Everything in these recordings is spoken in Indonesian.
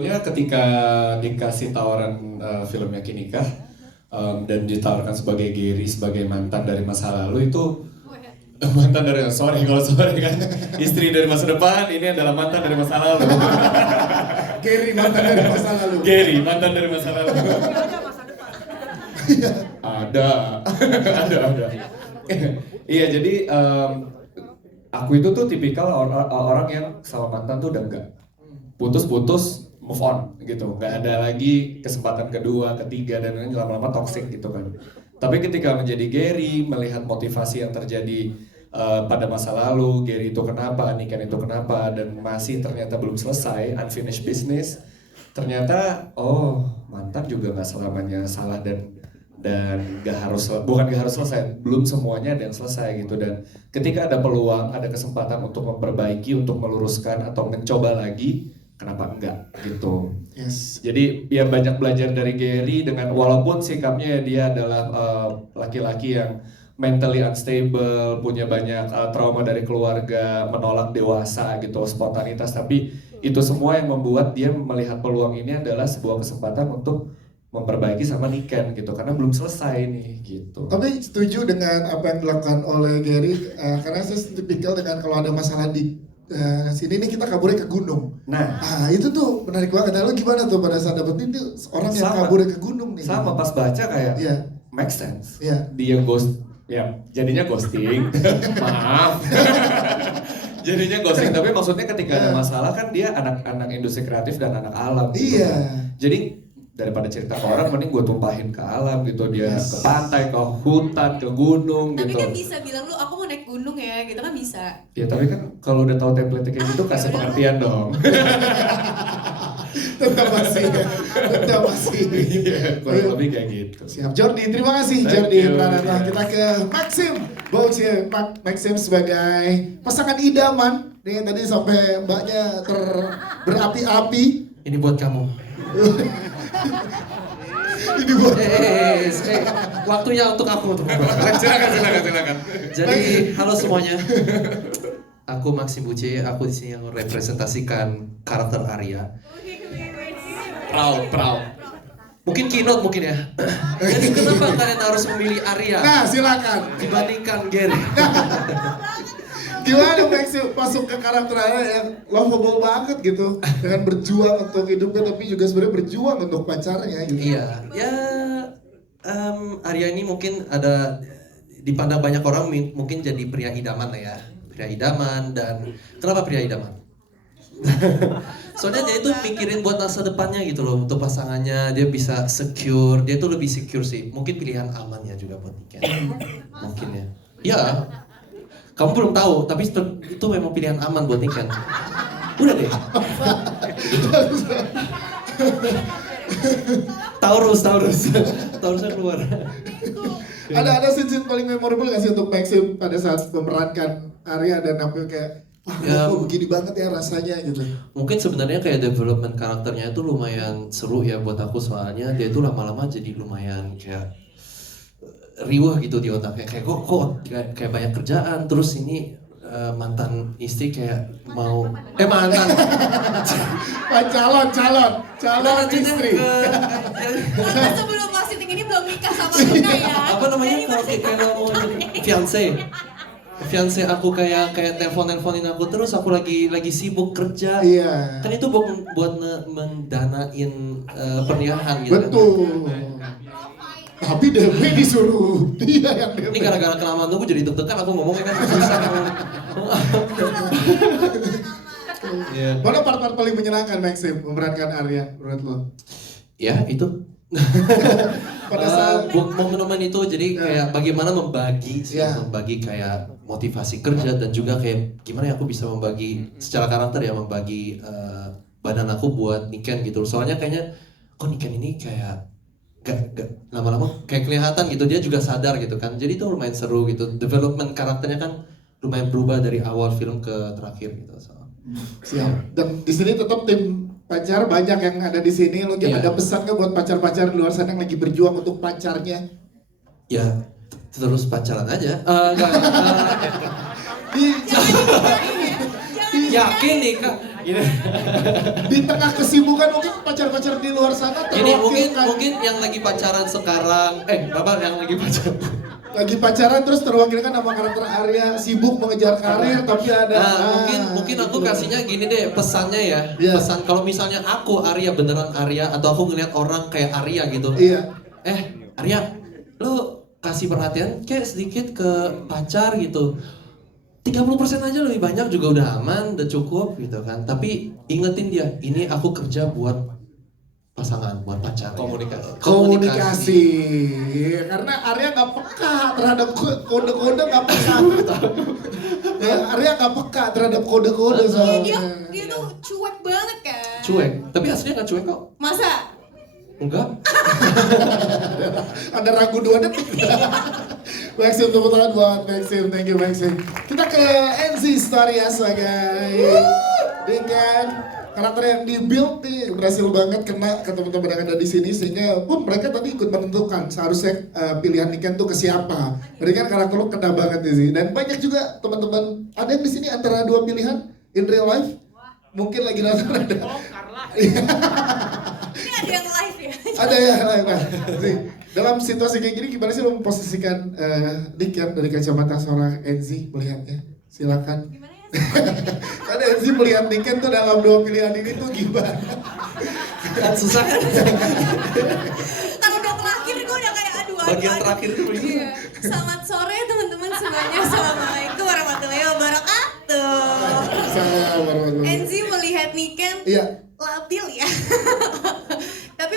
Ya ketika dikasih tawaran filmnya Kinikah dan ditawarkan sebagai Gary sebagai mantan dari masa lalu itu mantan dari kalau sorry kan istri dari masa depan ini adalah mantan dari masa lalu. Gary mantan dari masa lalu. Gary mantan dari masa lalu. Ada ada. Iya jadi aku itu tuh tipikal orang yang sama mantan tuh udah enggak putus-putus move on gitu, nggak ada lagi kesempatan kedua, ketiga dan lain lama-lama toxic gitu kan. Tapi ketika menjadi Gary, melihat motivasi yang terjadi pada masa lalu, Gary itu kenapa, Niken itu kenapa, dan masih ternyata belum selesai, unfinished business. Ternyata, oh mantan juga nggak selamanya salah dan bukan gak harus selesai, belum semuanya ada yang selesai gitu. Dan ketika ada peluang, ada kesempatan untuk memperbaiki, untuk meluruskan atau mencoba lagi, kenapa enggak gitu. Yes. Jadi ya banyak belajar dari Gary dengan walaupun sikapnya dia adalah laki-laki yang mentally unstable, punya banyak trauma dari keluarga, menolak dewasa gitu, spontanitas, tapi itu semua yang membuat dia melihat peluang ini adalah sebuah kesempatan untuk memperbaiki sama Niken gitu, karena belum selesai nih gitu. Tapi setuju dengan apa yang dilakukan oleh Gary, karena saya tipikal dengan kalau ada masalah di sini nih kita kaburnya ke gunung. Nah, itu tuh menarik banget. Nah, lu gimana tuh pada saat dapet ini orang yang kaburnya ke gunung nih? Sama pas baca kayak make sense. Dia ghost, ya jadinya ghosting. Maaf. Jadinya ghosting, tapi maksudnya ketika ada masalah kan dia anak-anak industri kreatif dan anak alam gitu kan. Jadi daripada cerita ke orang, mending gue tumpahin ke alam gitu. Dia ke pantai, ke hutan, ke gunung tapi gitu. Tapi kan bisa bilang lu aku mau naik gunung ya gitu kan bisa. Ya tapi kan kalau udah tahu template kayak gitu kasih pengertian dong. Tetap masih. Kurang lebih kayak gitu. Siap Jordi, terima kasih Jordi Pranata. Kita ke Maxim Bauce, Maxim sebagai pasangan idaman. Nih tadi sampai mbaknya berapi-api. Ini buat kamu. Ini buat waktunya untuk aku untuk Silakan. Jadi halo semuanya. Aku Maxim Buce, aku di sini yang merepresentasikan karakter Arya. Proud. Mungkin keynote mungkin ya. Jadi kenapa kalian harus memilih Arya? Nah, silakan Dibandingkan Gary. Gimana Maxim masuk ke karakter Arya yang lovable banget gitu, dengan berjuang untuk hidupnya tapi juga sebenarnya berjuang untuk pacarnya gitu. Iya, ya Arya ini mungkin ada dipandang banyak orang mungkin jadi pria idaman lah ya. Pria idaman. Dan kenapa pria idaman? Soalnya dia itu mikirin buat masa depannya gitu loh, untuk pasangannya. Dia bisa secure, dia tuh lebih secure sih. Mungkin pilihan amannya juga buat nikah. Mungkin ya. Ya, kamu belum tahu, tapi itu memang pilihan aman buat nikah. Udah deh. Taurusnya keluar. Ada scene paling memorable gak sih untuk Maxim pada saat memerankan Arya dan nampil kayak kok begini banget ya rasanya gitu. Mungkin sebenarnya kayak development karakternya itu lumayan seru ya buat aku, soalnya dia itu lama-lama jadi lumayan kayak riuh gitu di otaknya, kayak kok kayak banyak kerjaan, terus ini mantan istri kayak mau mantan calon istri. Karena sebelum casting ini belum nikah sama Luna ya. Apa namanya kalau kayak mau fiance aku kayak teleponin aku terus, aku lagi sibuk kerja. Iya. Kan itu buat mendanain pernikahan gitu. Betul. Tapi DP disuruh dia yang DP. Ini gara-gara kelamaan nunggu jadi deg-degan aku ngomongnya kan susah. Mana part-part paling menyenangkan Maxim memerankan Arya menurut lo? Ya itu. Pada saat momen-momen itu jadi kayak bagaimana membagi kayak motivasi kerja dan juga kayak gimana ya aku bisa membagi secara karakter ya, membagi badan aku buat Niken gitu. Soalnya kayaknya kok Niken ini kayak gak lama-lama kayak kelihatan gitu, dia juga sadar gitu kan. Jadi itu lumayan seru gitu. Development karakternya kan lumayan berubah dari awal film ke terakhir gitu. Siap. Dan di sini tetap tim pacar banyak yang ada di sini. Lo ada pesan nggak buat pacar-pacar di luar sana yang lagi berjuang untuk pacarnya? Ya terus pacaran aja. Yakin nih kak, Ini Di tengah kesibukan mungkin pacar-pacar di luar sana Ini terwakilkan. mungkin yang lagi pacaran sekarang, Bapak yang lagi pacaran. Lagi pacaran terus terwakilkan sama karakter Arya sibuk mengejar karir tapi ada. Nah, mungkin aku kasihnya gini deh pesannya ya. Iya. Pesan kalau misalnya aku Arya beneran Arya atau aku ngeliat orang kayak Arya gitu. Iya. Arya, lu kasih perhatian kayak sedikit ke pacar gitu. 30% aja lebih banyak juga udah aman, udah cukup gitu kan. Tapi ingetin dia, ini aku kerja buat pasangan, buat pacar. Komunikasi. Karena Arya nggak peka terhadap kode-kode nggak peka. Ya, Arya nggak peka terhadap kode-kode Iya, soalnya. dia tuh cuek banget kan. Cuek, tapi aslinya nggak cuek kok. Masa? Enggak. Ada ragu 2 detik. Maxim, tepuk tangan buat Maxim. Thank you Maxim. Kita ke NZ Story ya sebagai dengan karakter yang di-build nih berhasil banget kena ke teman-teman yang ada di sini sehingga pun mereka tadi ikut menentukan seharusnya pilihan Niken tuh ke siapa. Jadi kan karakter lu kena banget di sini dan banyak juga teman-teman ada yang di sini antara 2 pilihan in real life. Mungkin lagi nonton ada. Ini ada yang live ya? Ada ya live. Nah, dalam situasi kayak gini gimana sih lo memposisikan Niken dari kacamata seorang NZ melihatnya? Silakan. Gimana ya? Karena NZ melihat Niken tuh dalam 2 pilihan ini tuh gimana? Kan susah kan? Kalau udah terakhir gue udah kayak aduh. Bagian terakhir tuh ini. Iya. Selamat sore teman-teman semuanya. Assalamualaikum warahmatullahi wabarakatuh. Saya baru. Enzi melihat Niken Iya. labil ya. Tapi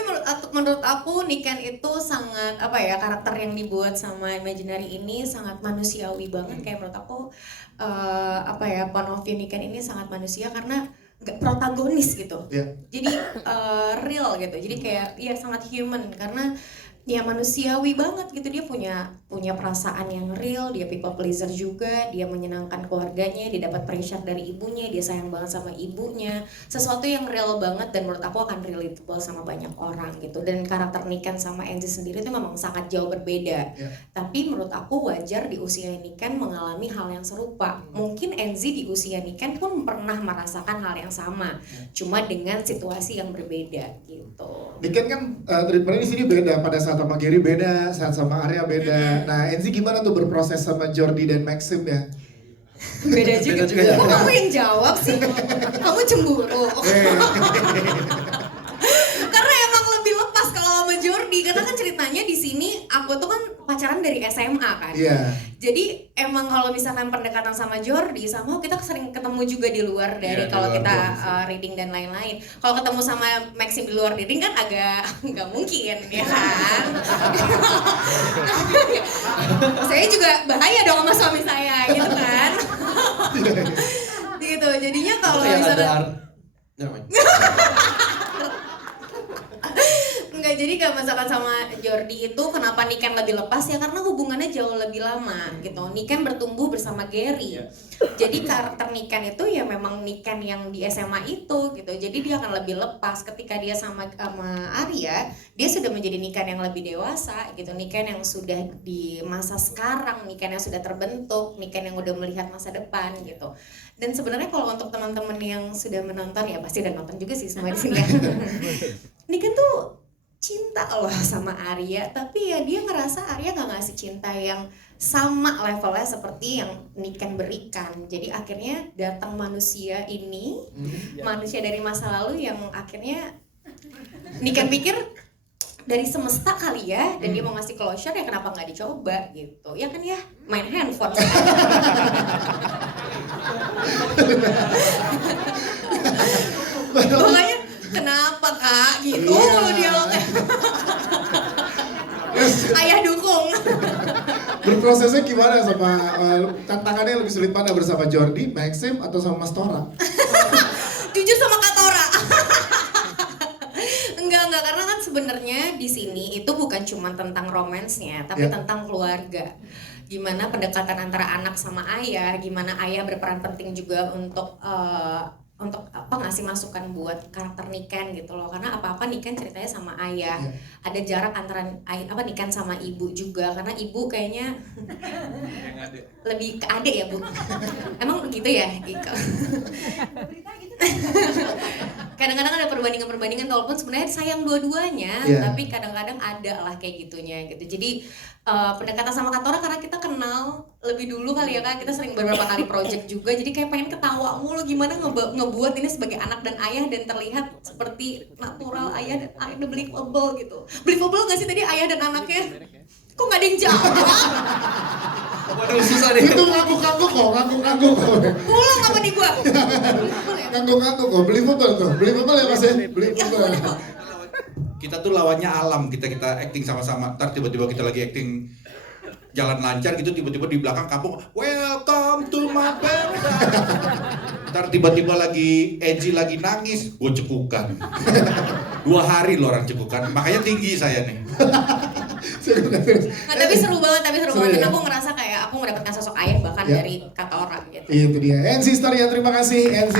menurut aku Niken itu sangat apa ya, karakter yang dibuat sama Imaginary ini sangat manusiawi banget. Kayak menurut aku apa ya, point of view Niken ini sangat manusia karena nggak protagonis gitu. Iya. Jadi real gitu. Jadi kayak ya sangat human karena ya manusiawi banget gitu. Dia punya perasaan yang real, dia people pleaser juga, dia menyenangkan keluarganya, dia dapat pressure dari ibunya, dia sayang banget sama ibunya. Sesuatu yang real banget dan menurut aku akan relatable sama banyak orang gitu. Dan karakter Niken sama Enzi sendiri itu memang sangat jauh berbeda. Yeah. Tapi menurut aku wajar di usia Niken mengalami hal yang serupa. Mungkin Enzi di usia Niken pun pernah merasakan hal yang sama, cuma dengan situasi yang berbeda gitu. Niken kan treatmentnya di sini beda, pada saat sama Gary beda, saat sama Arya beda. Nah, Enzi gimana tuh berproses sama Jordi dan Maxim ya? Beda juga. Beda juga. Kok kamu yang jawab sih? Kamu cemburu. Karena emang lebih lepas kalau sama Jordi, karena kan ceritanya di sini aku tuh kan pacaran dari SMA kan. Iya. Jadi emang kalau misalkan pendekatan sama Jordi, sama kita sering ketemu juga di luar dari Iya, di kalau luar kita doang reading dan lain-lain. Kalau ketemu sama Maxim di luar reading kan agak nggak mungkin ya kan. Saya juga bahaya dong sama suami saya gitu kan. Gitu. Jadinya kalau Kayak misalkan Nevermind. enggak, jadi kalau misalkan sama Jordi itu kenapa Niken lebih lepas ya karena hubungannya jauh lebih lama gitu. Niken bertumbuh bersama Gary. Jadi karakter Niken itu ya memang Niken yang di SMA itu gitu. Jadi dia akan lebih lepas ketika dia sama Arya, dia sudah menjadi Niken yang lebih dewasa gitu. Niken yang sudah di masa sekarang, Niken yang sudah terbentuk, Niken yang udah melihat masa depan gitu. Dan sebenarnya kalau untuk teman-teman yang sudah menonton ya pasti udah nonton juga sih semua di sini ya. Niken tuh cinta loh sama Arya, tapi ya dia ngerasa Arya gak ngasih cinta yang sama levelnya seperti yang Niken berikan. Jadi akhirnya datang manusia ini, manusia dari masa lalu yang akhirnya Niken pikir dari semesta kali ya, dan dia mau ngasih closure ya kenapa nggak dicoba gitu. Ya kan ya, main handphone. Pokoknya kenapa kak gitu kalau dialognya. Ayah dukung. Berprosesnya gimana sama tantangannya lebih sulit mana bersama Jordi, Maxim atau sama Mas Tora? Jujur sama Kak Tora. Enggak, karena kan sebenarnya di sini itu bukan cuma tentang romansnya, tapi tentang keluarga. Gimana pendekatan antara anak sama ayah, gimana ayah berperan penting juga untuk apa ngasih masukan buat karakter Niken gitu loh, karena apa-apa Niken ceritanya sama ayah. Ada jarak antara Niken sama ibu juga, karena ibu kayaknya lebih ke adek ya Bu. Emang gitu ya Iko? Kadang-kadang ada perbandingan-perbandingan walaupun sebenarnya sayang dua-duanya, Iya. tapi kadang-kadang ada lah kayak gitunya gitu. Jadi pendekatan sama Katora karena kita kenal lebih dulu kali ya Kak, kita sering beberapa kali project juga, jadi kayak pengen ketawa mulu gimana ngebuat ini sebagai anak dan ayah dan terlihat seperti natural ayah dan ayah, believable gitu. Believable gak sih tadi ayah dan anaknya? Kok gak ada yang jawab? Waduh susah deh. Itu ngangguk-ngangguk kok, ngangguk-ngangguk kok. Pulang apa nih gua? Believable ya? Ngangguk-ngangguk kok, believable tuh. Believable ya Mas ya? Ya, Believable. boleh kok. Kita tuh lawannya alam, kita acting sama-sama. Ntar tiba-tiba kita lagi acting jalan lancar gitu, tiba-tiba di belakang kampung, welcome to my paradise. Ntar tiba-tiba lagi Edgy lagi nangis, gue cekukan. 2 hari loh orang cekukan, makanya tinggi saya nih. Nah, tapi seru banget, Seru Dan ya? aku ngerasa kayak aku mendapatkan sosok ayah bahkan Ya. dari kata orang gitu. Itu dia. NC Story ya, terima kasih NC.